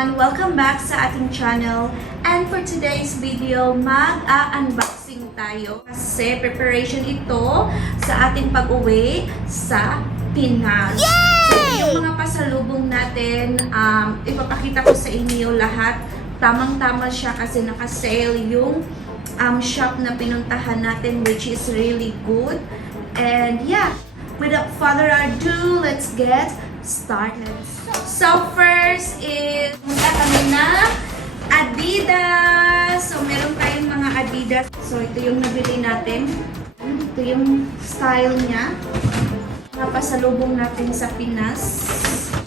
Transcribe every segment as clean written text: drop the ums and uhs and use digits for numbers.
everyone! Welcome back sa ating channel. And for today's video, mag-unboxing tayo kasi preparation ito sa ating pag-uwi sa Pinas. So, yung mga pasalubong natin, ipapakita ko sa inyo lahat. Tamang-tama siya kasi naka-sale yung shop na pinuntahan natin, which is really good. And yeah, without further ado, let's get started. So first is punta kami na Adidas. So meron tayong mga Adidas. So ito yung nabili natin. Ito yung style niya. Mga pasalubong natin sa Pinas.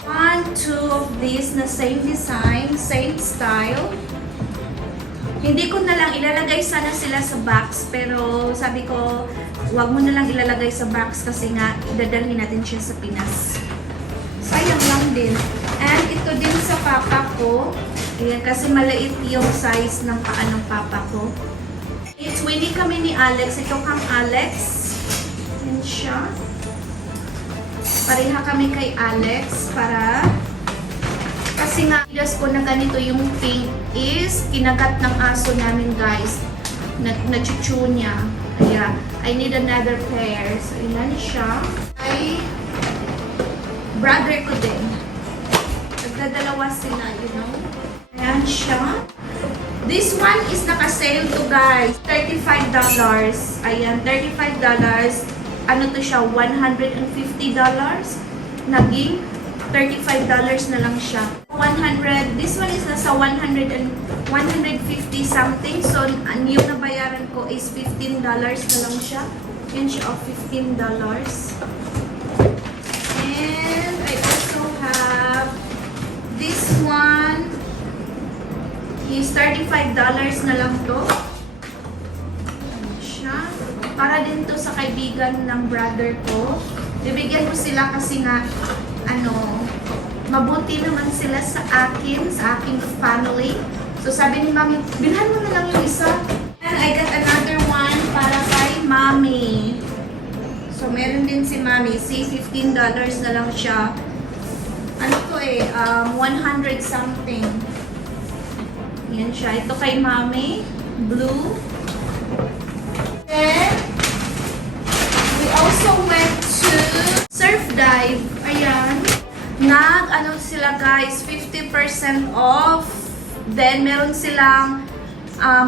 1, 2 of these na same design, same style. Hindi ko na lang ilalagay sana sila sa box, pero sabi ko wag mo na lang ilalagay sa box kasi nga dadalhin natin siya sa Pinas. Sayang lang din. And ito din sa papa ko. Ayan, kasi maliit yung size ng paa ng papa ko. It's winning kami ni Alex. Ito kang Alex. Ayan siya. Pareha kami kay Alex para kasi nga ilas ko na ganito yung pink is kinagat ng aso namin guys. Na-chuchu niya. Kaya I need another pair. So ayan siya. Brother ko din. Nagdadalawa sila, you know. Ayan siya. This one is naka-sale to guys. $35. Ayan, $35. Ano to siya? $150. Naging $35 na lang siya. 100. This one is nasa 100 and 150 something. So, yung nabayaran ko is $15 na lang siya. Yan siya of $15. And I also have this one is $35 na lang to. Siya. Para din to sa kaibigan ng brother ko. Bibigyan ko sila kasi nga mabuti naman sila sa akin, sa aking family. So sabi ni Mami, bilhan mo na lang yung isa. And I got another one para kay Mami. So, meron din si Mami. See, $15 na lang siya. Ano to eh? 100 something. Yan siya. Ito kay Mami. Blue. Then, we also went to Surf Dive. Ayan. Nag-ano sila guys, 50% off. Then, meron silang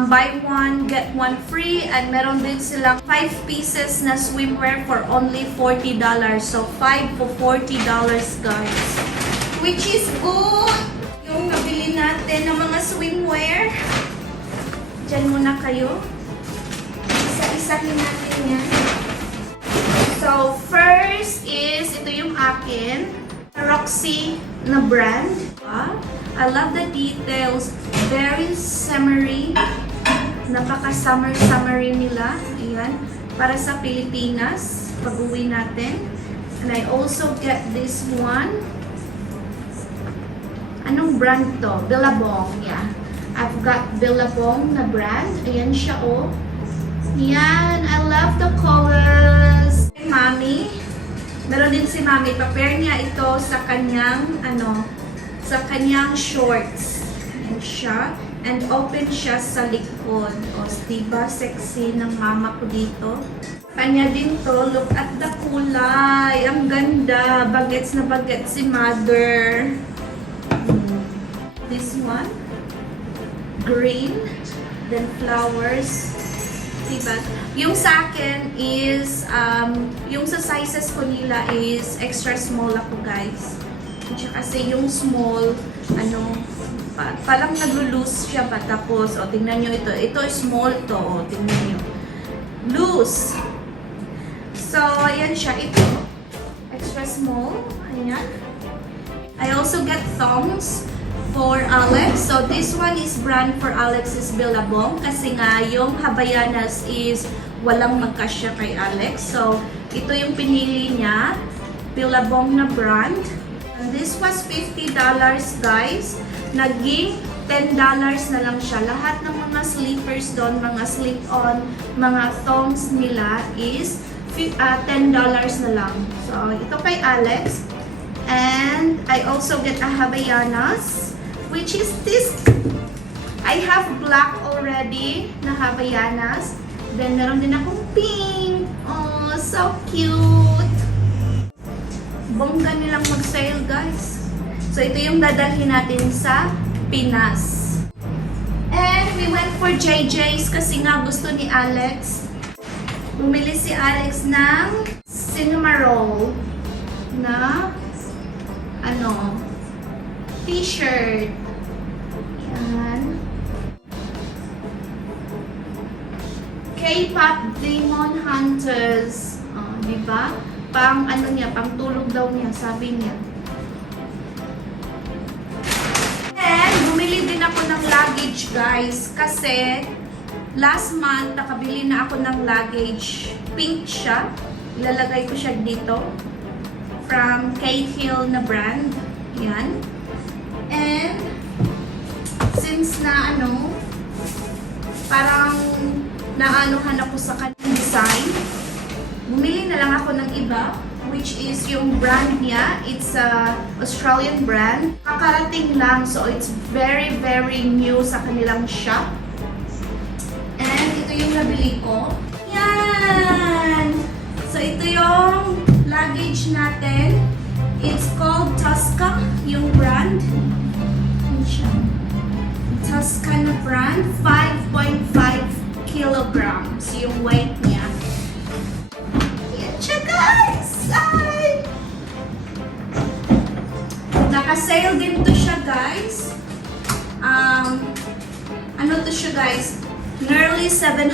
buy one, get one free, and meron din silang 5 pieces na swimwear for only $40. So, 5 for $40 guys. Which is good! Yung nabili natin ng mga swimwear. Diyan muna kayo. Isa-isahin natin yan. So, first is, ito yung akin. Roxy na brand. I love the details. Very summery. Napaka-summery nila. Ayan. Para sa Pilipinas. Pag-uwi natin. And I also get this one. Anong brand to? Billabong. Yeah. I've got Billabong na brand. Ayan siya oh. Ayan. I love the colors. Mami. Meron din si Mami. Pa-pair niya ito sa kanyang sa kanyang shorts. Ayan siya. And open siya sa likod. O, diba? Sexy ng mama ko dito. Kanya din to. Look at the kulay. Ang ganda. Bagets na bagets si mother. This one. Green. Then flowers. Diba? Yung sa akin is, yung sa sizes ko nila is extra small ako guys. Kasi yung small, palang nag-loose siya pa. Tapos, tingnan nyo ito. Ito is small to. Tingnan nyo. Loose. So, ayan siya. Ito. Extra small. Ayan. I also get thongs for Alex. So, this one is brand for Alex is Billabong. Kasi nga, yung Havaianas is walang magkasya kay Alex. So, ito yung pinili niya. Billabong na brand. And this was $50 guys. Naging $10 na lang siya. Lahat ng mga slippers doon, mga slip-on, mga thongs nila is $10 na lang. So, ito kay Alex. And I also get a Havaianas, which is this. I have black already na Havaianas. Then, meron din akong pink. Oh, so cute. Bongga nilang mag-sale, guys. So, ito yung dadalhin natin sa Pinas. And we went for JJ's kasi nga gusto ni Alex. Bumili si Alex ng cinema roll na t-shirt. Yan. K-pop Demon Hunters. Oh, diba? Pang pang tulog daw niya, sabi niya. And bumili din ako ng luggage, guys, kasi last month nakabili na ako ng luggage. Pink siya. Ilalagay ko siya dito. From Kate Hill na brand. Yan. And since na parang naanuhan ako sa kanyang design, bumili na lang ako ng iba, which is yung brand niya. It's a Australian brand. Kakarating lang, so it's very, very new sa kanilang shop. And ito yung nabili ko. Yan! So ito yung luggage natin. It's called Tosca, yung brand. Yan siya. Tosca na brand. 5.5 kilograms yung weight niya. Yan siya, guys! Ay! Naka-sale din to siya, guys. Ano to siya, guys? Nearly $700.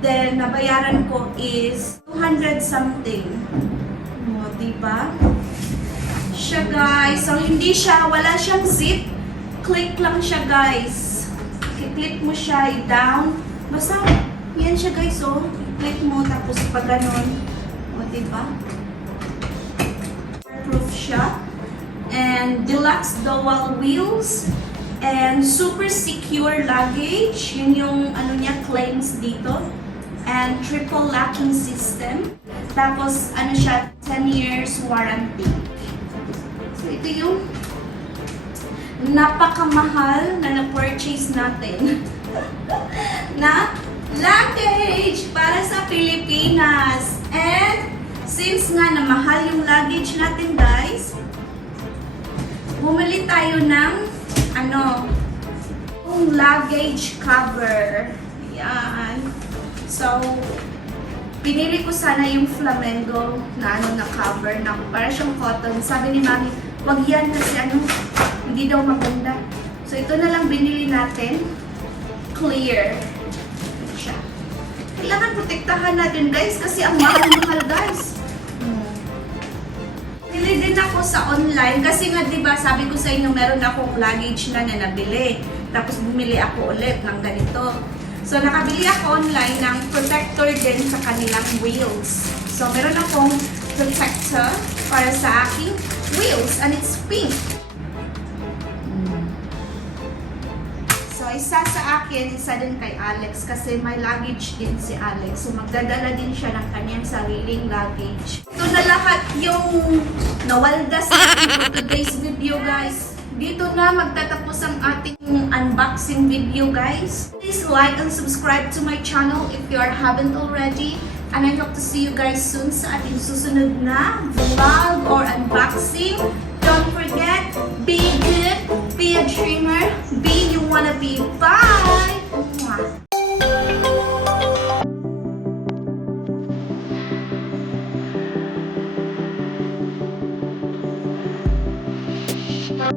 Then, nabayaran ko is 200 something. O, diba? Siya, guys. So, wala siyang zip. Click lang siya, guys. I-click mo siya, i-down. Basta, yan siya, guys, oh. I-click mo, tapos pag ganon. O, diba? Proof siya. And deluxe dual wheels. And super secure luggage. Yun yung, claims dito. And triple locking system. Tapos, siya, 10 years warranty. So, ito yung napakamahal na na-purchase natin na luggage para sa Pilipinas. And, since nga na mahal yung luggage natin, guys, bumili tayo ng, yung luggage cover. Yan. So, pinili ko sana yung flamingo na na cover na para siyang cotton. Sabi ni Mami, wag yan kasi hindi daw maganda. So, ito na lang binili natin. Clear. Ito siya. Kailangan protektahan natin, guys, kasi ang mahal-mahal, guys. Bili din ako sa online kasi nga, diba, sabi ko sa inyo, meron akong luggage na nabili. Tapos bumili ako ulit ng ganito. So, nakabili ako online ng protector din sa kanilang wheels. So, meron akong protector para sa aking wheels and it's pink. So, isa sa akin, isa din kay Alex kasi may luggage din si Alex. So, magdadala din siya ng kanyang sariling luggage. Ito na lahat yung nawalda sa today's video, guys. Dito na magtatapos ang ating unboxing video, guys. Please like and subscribe to my channel if you haven't already. And I hope to see you guys soon sa ating susunod na vlog or unboxing. Don't forget, be good, be a dreamer, be you wanna be. Bye!